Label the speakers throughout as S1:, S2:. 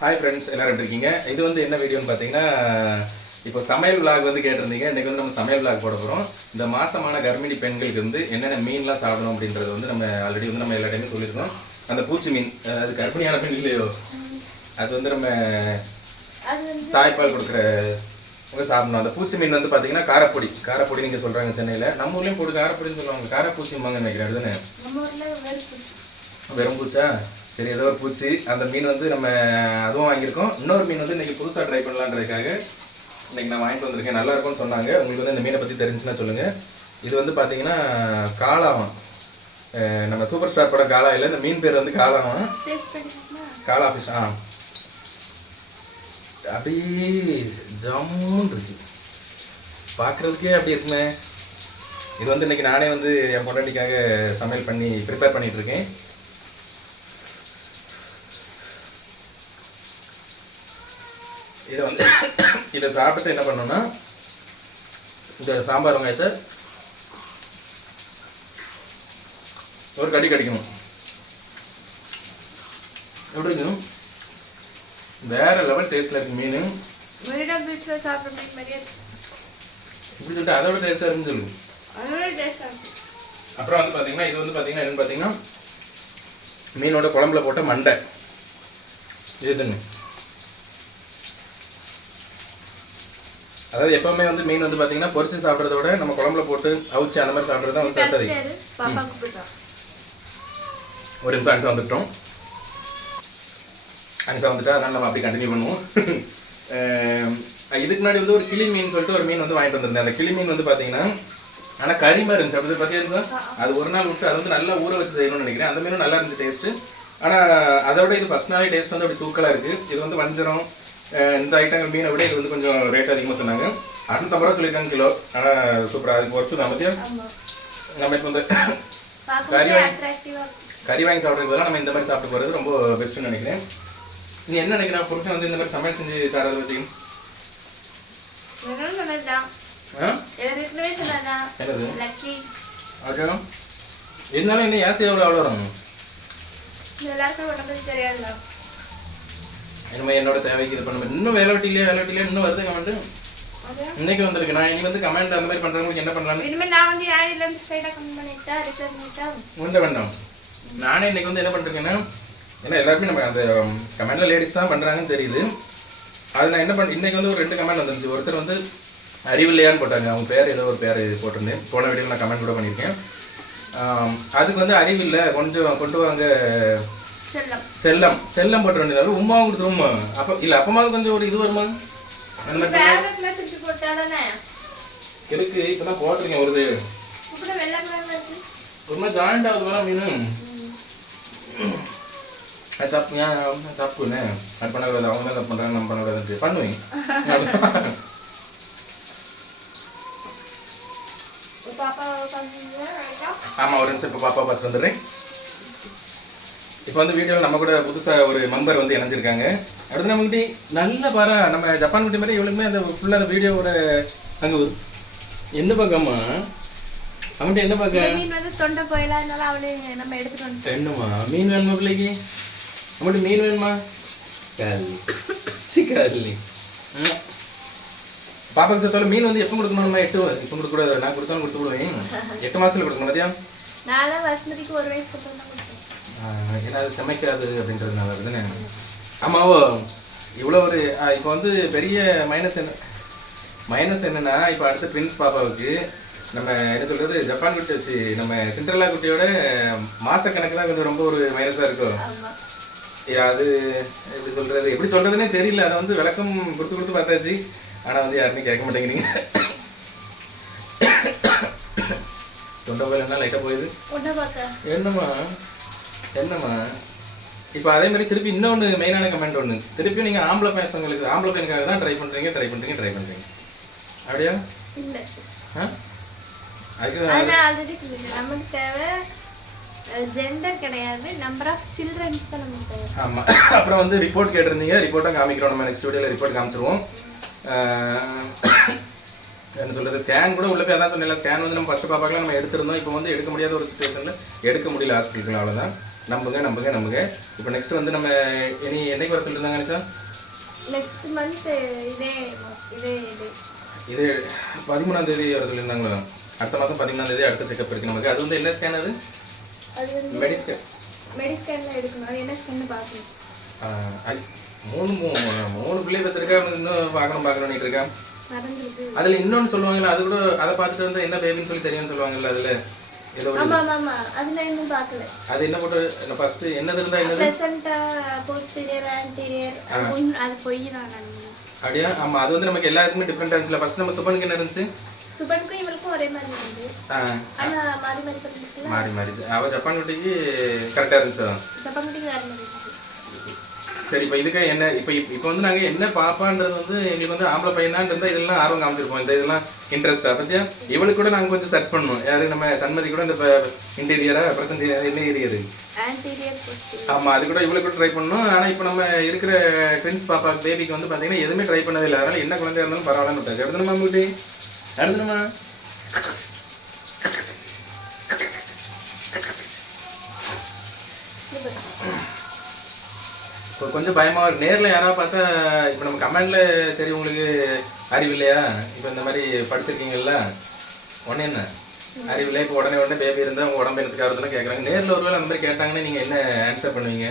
S1: Hi friends எல்லாரும் எப்படி இருக்கீங்க? இது வந்து என்ன வீடியோன்னு பார்த்தீங்கன்னா இப்போ சமையல் vlog வந்து கேட்டிருந்தீங்க. இன்னைக்கு வந்து நம்ம சமையல் vlog போட போகிறோம் இந்த மாசமான கர்ப்பிணி பெண்களுக்கு வந்து என்னென்ன மீன்லாம் சாப்பிடணும் அப்படின்றது வந்து நம்ம ஆல்ரெடி வந்து நம்ம எல்லா டைமும் சொல்லியிருக்கோம் அந்த பூச்சி மீன் அது கர்ப்பிணியான பெண் இல்லையோ? அது வந்து நம்ம
S2: வந்து
S1: தாய்ப்பால் கொடுக்குற இவங்க சாப்பிடணும். அந்த பூச்சி மீன் வந்து பார்த்தீங்கன்னா காரப்பொடி. காரப்பொடி நீங்கள் சொல்கிறாங்க சென்னையில். நம்ம ஊர்லேயும் போட்டு காரப்பொடின்னு சொல்லுவாங்க. காரப்பூச்சிம்பாங்க நினைக்கிறேன். அதுதானே வெறும் பூச்சா? சரி ஏதோ ஒரு பூச்சி. அந்த மீன் வந்து நம்ம அதுவும் வாங்கியிருக்கோம். இன்னொரு மீன் வந்து இன்னைக்கு புதுசாக ட்ரை பண்ணலான்றதுக்காக இன்னைக்கு நான் வாங்கிட்டு வந்திருக்கேன். நல்லா இருக்கும்னு சொன்னாங்க. உங்களுக்கு வந்து இந்த மீனை பற்றி தெரிஞ்சுன்னா சொல்லுங்க. இது வந்து பார்த்தீங்கன்னா காளாவான். அஹ் நம்ம சூப்பர் ஸ்டார் படம் காளா இல்லை இந்த மீன் பேர் வந்து காளாவான்.
S2: டேஸ்ட் பண்ணிக்கணுமா
S1: காளா ஃபிஷ் ஆ. அப்படியே ஜம்முன்னு இருக்கு. பார்க்குறதுக்கே அப்படி இருக்குமே. இது வந்து இன்னைக்கு நானே வந்து என் பொண்டாட்டிக்காக சமையல் பண்ணி ப்ரிப்பேர் பண்ணிட்டு இதை வந்து இதை சாப்பிட்டு என்ன பண்ணணும்னா இந்த சாம்பார் வெங்காயத்தை ஒரு கடி கடிக்கணும். எப்படி இருக்கணும்? வேற லெவல் டேஸ்ட்ல இருக்கு மீன்.
S2: மெரினா பீச்ல சாப்பிட்ற மீன் மாதிரியே.
S1: இப்படி சொல்லிட்டு அதை விட டேஸ்டா இருக்குன்னு சொல்லு.
S2: அதோட டேஸ்டா இருக்கு.
S1: அப்புறம் வந்து பாத்தீங்கன்னா இது வந்து பாத்தீங்கன்னா என்னன்னு பாத்தீங்கன்னா மீனோட குழம்புல போட்ட மண்டை. இதுங்க அதாவது எப்பவுமே வந்து மீன் வந்து பாத்தீங்கன்னா பொரிச்சு சாப்பிட்றத விட நம்ம குழம்புல போட்டு அவிச்சு அந்த மாதிரி சாப்பிட்றது தான் வந்து சாப்பிட்டது ஒரு நிமிஷம் அனிசா வந்துட்டோம். அனிசா வந்துட்டா அதனால நம்ம அப்படி கண்டினியூ பண்ணுவோம். இதுக்கு முன்னாடி வந்து ஒரு கிளி மீன் சொல்லிட்டு ஒரு மீன் வந்து வாங்கிட்டு வந்திருந்தேன். அந்த கிளி மீன் வந்து பார்த்தீங்கன்னா ஆனால் கறி மாதிரி இருந்துச்சு. அப்படி பார்த்தீங்கன்னா அது ஒரு நாள் விட்டு அது வந்து நல்லா ஊற வச்சு செய்யணும்னு நினைக்கிறேன். அந்த மீனும் நல்லா இருந்துச்சு டேஸ்ட்டு ஆனால் அதை விட இது ஃபஸ்ட் நாளே டேஸ்ட் வந்து அப்படி தூக்கலாக இருக்குது இது வந்து வஞ்சரம் இந்த ஐட்டங்கள் மீனை விட இது வந்து கொஞ்சம் ரேட் அதிகமாக சொன்னாங்க. அறுநூத்தம்பது ரூபா சொல்லியிருக்காங்க கிலோ. ஆனால் சூப்பராக அதுக்கு ஒர்த்து நம்ம இப்போ வந்து
S2: அட்ராக்டிவா இருக்கு.
S1: கறி வாங்கி சாப்பிட்றது பதிலா நம்ம இந்த மாதிரி சாப்பிட்டு போகிறது ரொம்ப பெஸ்ட்டுன்னு நினைக்கிறேன். நீ என்ன நினைக்கிற? புருஷன் வந்து இந்த மாதிரி சமையல் செஞ்சு தரதை
S2: சொன்னதுதான்.
S1: என்னது? அது இருந்தாலும் என்ன ஏசி எவ்வளோ அவ்வளோ வரும்
S2: தெரியாதுல
S1: என்னமோ என்னோட தேவைக்கு இது பண்ண இன்னும் வேலை வெட்டிலையே வேலை வெட்டிலையே இன்னும் வருது கமெண்ட் இன்னைக்கு வந்திருக்கு. நான் இன்னைக்கு வந்து கமெண்ட் அந்த மாதிரி பண்ணுறவங்களுக்கு என்ன பண்ணலான்னு
S2: இனிமே நான் வந்து யாரில இருந்து ஸ்ட்ரைட்டா கம்மி பண்ணிட்டா ரிட்டர்ன் பண்ணிட்டா?
S1: உண்ட வேண்டாம் நானே இன்னைக்கு வந்து என்ன பண்ணிருக்கேன்னா ஏன்னா எல்லாருமே நம்ம அந்த கமெண்ட்ல லேடிஸ் தான் பண்ணுறாங்கன்னு தெரியுது. அது நான் என்ன பண்ண இன்னைக்கு வந்து ஒரு ரெண்டு கமெண்ட் வந்துருந்துச்சு ஒருத்தர் வந்து அறிவில்லையான்னு போட்டாங்க. அவங்க பேர் ஏதோ ஒரு பேர் போட்டிருந்தேன். போன வீடியோவில் நான் கமெண்ட் கூட பண்ணியிருக்கேன் அதுக்கு வந்து அறிவில்லை கொஞ்சம் கொண்டு வாங்க.
S2: செல்லம்.
S1: செல்லம். போட்ட வேண்டியது. உமாவும் கொடுத்துருமா அப்போ இல்லை அப்பமாவது கொஞ்சம் ஒரு இது வருமா? இருக்கு இப்போ தான் போட்டிருக்கேன் ஒரு ஒரு மாதிரி ஜாயிண்ட் ஆகுது வர மீன். அது தப்பு. ஏன் தப்புண்ணே அது பண்ணக்கூடாது அவங்க தான் பண்ணுறாங்க நம்ம பண்ணக்கூடாது பண்ணுவேன். ஆமாம் ஒரு நிமிஷம். இப்போ பாப்பா பார்த்து வந்துடுறேன். இப்போ வந்து வீடியோவில் நம்ம கூட புதுசாக ஒரு மெம்பர் வந்து இணைஞ்சிருக்காங்க. அடுத்து நம்மகிட்ட நல்ல பாரா நம்ம ஜப்பான் குட்டி மாதிரி இவளுக்குமே அந்த ஃபுல்லாக அந்த வீடியோவோட அங்கே எந்த பக்கம்மா அவன்கிட்ட என்ன பார்க்க?
S2: மீன் வந்து தொண்டை போயிலாம் அதனால அவளே நம்ம எடுத்துட்டு
S1: என்னம்மா? மீன் வேணுமா பிள்ளைக்கு? நம்மகிட்ட மீன் வேணுமா? காலி சி காலி ம். பாப்பாக்கு சேர்த்தாலும் மீன் வந்து எப்போ கொடுக்கணும்மா எட்டு இப்போ கொடுக்கக்கூடாது நான் கொடுத்தாலும் கொடுத்து விடுவேன். எட்டு மாசத்துல கொடுக்கணும் மதியம்
S2: நானும் வசமதிக்கு ஒரு கொடுத்தேன்.
S1: ஆஹ் ஏன்னா அது சமைக்காது அப்படின்றதுனால தானே ஆமாவோ இவ்வளோ ஒரு இப்போ வந்து பெரிய மைனஸ் என்ன மைனஸ் என்னன்னா இப்போ அடுத்த பிரின்ஸ் பாப்பாவுக்கு நம்ம என்ன சொல்றது ஜப்பான் குட்டி வச்சு நம்ம சிண்ட்ரலா குட்டியோட கணக்கு தான் கொஞ்சம் ரொம்ப ஒரு மைனஸாக இருக்கும். அது எப்படி சொல்றது எப்படி சொல்றதுன்னே தெரியல. அதை வந்து விளக்கம் கொடுத்து கொடுத்து பார்த்தாச்சு. ஆனா வந்து யாருமே கேட்க மாட்டேங்கிறீங்க. தொண்டை போயில என்ன லைட்டாக போயிடுது என்னம்மா? என்னம்மா? இப்போ அதே மாதிரி திருப்பி இன்னொன்று மெயினான கமெண்ட் ஒன்று திருப்பி நீங்கள் ஆம்பளை பசங்களுக்கு ஆம்பளை பையனுக்காக தான் ட்ரை பண்ணுறீங்க ட்ரை பண்ணுறீங்க ட்ரை பண்ணுறீங்க அப்படியா? ஆ? அதுக்கு
S2: நமக்கு தேவை ஜெண்டர் கிடையாது. நம்பர் ஆஃப் சில்ட்ரன்ஸ் தான் நமக்கு தேவை
S1: ஆமாம் அப்புறம் வந்து ரிப்போர்ட் கேட்டிருந்தீங்க. ரிப்போர்ட்டும் காமிக்கிறோம். நம்ம நெக்ஸ்ட் வீடியோவில் ரிப்போர்ட் காமிச்சிருவோம். என்ன சொல்றது? ஸ்கேன் கூட உள்ள போய் அதான் சொன்னேன் ஸ்கேன் வந்து நம்ம ஃபஸ்ட்டு பாப்பாக்கெல்லாம் நம்ம எடுத்திருந்தோம். இப்போ வந்து எடுக்க முடியாத ஒரு சுச்சுவேஷனில் எடுக்க முடியல ஹாஸ்பிட்டல் அவ்வளோதான் நம்புங்க நம்புங்க நம்புங்க. இப்போ நெக்ஸ்ட் வந்து நம்ம இனி என்னைக்கு வர சொல்லியிருந்தாங்க நினச்சா
S2: நெக்ஸ்ட் மந்த் இதே இதே இது.
S1: பதிமூணாம் தேதி வர சொல்லியிருந்தாங்களா அடுத்த மாதம் பதிமூணாம் தேதி அடுத்த செக்அப் இருக்கு நமக்கு. அது வந்து என்ன ஸ்கேன் அது? மெடிஸ்கேன்
S2: மெடிஸ்கேன்ல எடுக்கணும். அது என்ன ஸ்கேன் பார்க்கணும்.
S1: மூணு மூணு பிள்ளை பத்திருக்கா? இன்னும் பார்க்கணும் பார்க்கணும்னு இருக்கா? அதில் இன்னொன்னு சொல்லுவாங்கல்ல அது கூட அதை பார்த்துட்டு வந்து என்ன பேபின்னு சொல்லி தெரியும்னு சொல்லுவாங்கல்ல அதில். ஏதோ
S2: ஆமா ஆமா ஆமா. அது நான் இன்னும் பார்க்கல.
S1: அது என்ன ஃபர்ஸ்ட் என்னது இருந்தா என்னது?
S2: ப்ரெசண்டா போஸ்டீரியர் ஆன்டீரியர் அது பொய் தான் நான்
S1: அப்படியா? ஆமா அது வந்து நமக்கு எல்லாருக்குமே டிஃப்ரெண்ட் இருந்துச்சுல. ஃபர்ஸ்ட் நம்ம சுப்பனுக்கு என்ன இருந்துச்சு?
S2: சுபனுக்கும் இவளுக்கும் ஒரே மாதிரி இருந்து ஆனா மாறி மாறி
S1: மாறி மாறிச்சு அவ ஜப்பான் குட்டிக்கு கரெக்டாக இருந்துச்சு
S2: வேற மாதிரி இருந்துச்சு.
S1: சரி இப்போ இதுக்கு என்ன இப்போ இப்போ வந்து நாங்கள் என்ன பாப்பான்றது வந்து எங்களுக்கு வந்து ஆம்பளை பையனான் இருந்தால் இதெல்லாம் ஆர்வம் காமிச்சிருப்போம். இந்த இதெல்லாம் இன்ட்ரெஸ்ட்டாக பத்தியா? இவளுக்கு கூட நாங்கள் கொஞ்சம் சர்ச் பண்ணணும். யாரு நம்ம சண்மதி கூட இந்த இன்டீரியராக ப்ரெசன்ட் என்ன
S2: போஸ்டீரியர்
S1: ஆமாம் அது கூட இவளுக்கு கூட ட்ரை பண்ணணும். ஆனால் இப்போ நம்ம இருக்கிற ட்வின்ஸ் பாப்பா பேபிக்கு வந்து பார்த்தீங்கன்னா எதுவுமே ட்ரை பண்ணதே இல்லை. அதனால என்ன குழந்தையா இருந்தாலும் பரவாயில்லன்னு விட்டாச்சு. எடுத்துணுமா மூட்டி எடுத்துணுமா இப்போ கொஞ்சம் பயமா இருக்கு. நேரில் யாராவது பார்த்தா இப்போ நம்ம கமெண்ட்ல சரி உங்களுக்கு அறிவு இல்லையா? இப்போ இந்த மாதிரி படிச்சிருக்கீங்கல்ல? உடனே என்ன? அறிவு இல்லை. இப்போ உடனே உடனே பேபி இருந்தால் உங்கள் உடம்பு எனக்கு கேட்குறாங்க நேரில் ஒருவேளை அந்த மாதிரி கேட்டாங்கன்னா நீங்கள் என்ன ஆன்சர் பண்ணுவீங்க?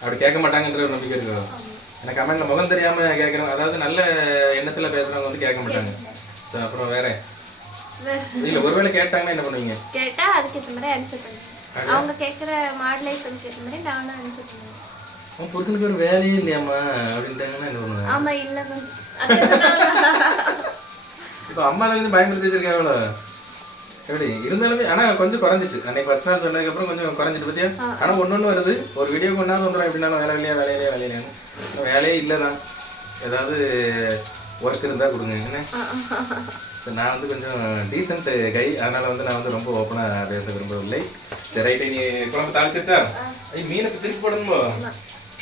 S1: அப்படி கேட்க மாட்டாங்கன்ற ஒரு நம்பிக்கை இருக்கும் எனக்கு கமெண்ட்ல முகம் தெரியாம கேட்குறவங்க அதாவது நல்ல எண்ணத்துல பேசுறவங்க வந்து கேட்க மாட்டாங்க. So, அப்புறம் வேற? இல்ல ஒருவேளை கேட்டாங்கன்னா என்ன பண்ணுவீங்க?
S2: கேட்டா அதுக்கேற்ற மாதிரி ஆன்சர் பண்ணுவேன். அவங்க கேட்குற மாடலேஷனுக்கு ஏற்ற மாதிரி நானும் ஆன்சர் பண்ணுவேன்.
S1: உன் புருஷனுக்கு ஒரு வேலையே இல்லையாம்மா? அப்படின்ட்டாங்கன்னா என்ன பண்ணுவேன்?
S2: ஆமா இல்ல.
S1: இப்போ அம்மா வந்து பயன்படுத்தி வச்சிருக்காங்களோ? எப்படி? இருந்தாலுமே ஆனா கொஞ்சம் குறைஞ்சிச்சு. அன்னைக்கு ஃபர்ஸ்ட் நாள் சொன்னதுக்கு அப்புறம் கொஞ்சம் குறைஞ்சிட்டு பத்தியா? ஆனா ஒண்ணு வருது. ஒரு வீடியோ கொண்டாந்து வந்துடும் எப்படினாலும் வேலை இல்லையா வேலை இல்லையா வேலை இல்லையா வேலையே இல்லை தான் ஏதாவது ஒர்க் இருந்தா கொடுங்க. என்ன? நான் வந்து கொஞ்சம் டீசென்ட் கை அதனால வந்து நான் வந்து ரொம்ப ஓப்பனா பேச விரும்பவில்லை. சரி ரைட்டு நீ குழம்பு தாளிச்சிட்டா ஐய் மீனுக்கு திருப்பி போடணுமோ?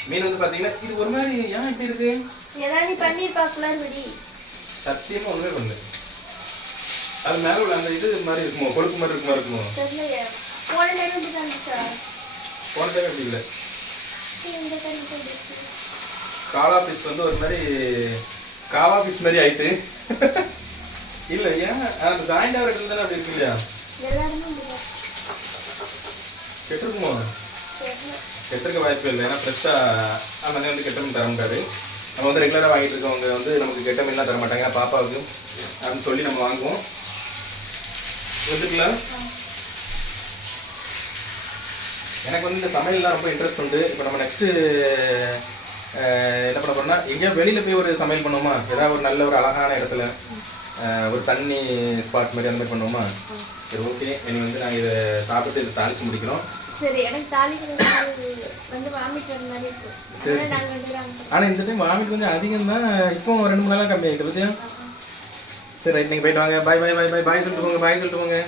S1: மீன் வந்து பாத்தீங்கன்னா இது ஒரு மாதிரி ஏன் இப்படி இருக்கு?
S2: ஏதாவது நீ பார்க்கலாம் விடி.
S1: சத்தியமா ஒண்ணுமே பண்ணு அது மேல உள்ள அந்த இது மாதிரி இருக்குமோ கொழுப்பு மாதிரி இருக்குமா இருக்குமோ?
S2: தெரியலையே. போன டைம் இப்படி இருந்துச்சா?
S1: போன டைம் இல்லை?
S2: இப்படி இருந்துச்சு.
S1: காலா ஃபிஷ் வந்து ஒரு மாதிரி காவா ஃபிஷ் மாதிரி ஆயிட்டு. இல்ல ஏன்? அந்த ஜாயிண்ட் ஆகிற அப்படி இருக்கு இல்லையா? கெட்டிருக்குமோ. கெட்டிருக்க வாய்ப்பு இல்லை. ஏன்னா ஃப்ரெஷ்ஷாக அந்த அண்ணன் வந்து கெட்டமும் தர முடியாது நம்ம வந்து ரெகுலராக வாங்கிட்டு இருக்கவங்க வந்து நமக்கு கெட்ட மீன்லாம் தர மாட்டாங்க. ஏன்னா பாப்பாவுக்கு அப்படின்னு சொல்லி நம்ம வாங்குவோம். வந்துக்கலாம் எனக்கு வந்து இந்த சமையல்லாம் ரொம்ப இன்ட்ரெஸ்ட் உண்டு. இப்போ நம்ம நெக்ஸ்ட்டு என்ன பண்ண போகிறோம்னா எங்கேயாவது வெளியில் போய் ஒரு சமையல் பண்ணுவோமா? ஏதாவது ஒரு நல்ல ஒரு அழகான இடத்துல ஒரு தண்ணி ஸ்பாட் மாதிரி அந்த மாதிரி பண்ணுவோமா? சரி ஓகே இனி வந்து நாங்கள் இதை சாப்பிட்டு இதை தாளித்து முடிக்கிறோம்.
S2: சரி எனக்கு வந்து வாமிட் வர மாதிரி இருக்கு.
S1: ஆனால் இந்த டைம் வாமிட் கொஞ்சம் அதிகம் தான். இப்போ ரெண்டு மூணு நாளாக கம்மி ஆகிட்டு பத்தியா? சரி ரைட் நீங்கள் போயிட்டு வாங்க. பாய் பாய் பாய் பாய் பாய் சொல்லிட்டு போங்க பாய் சொல்லிட்டு போங்க.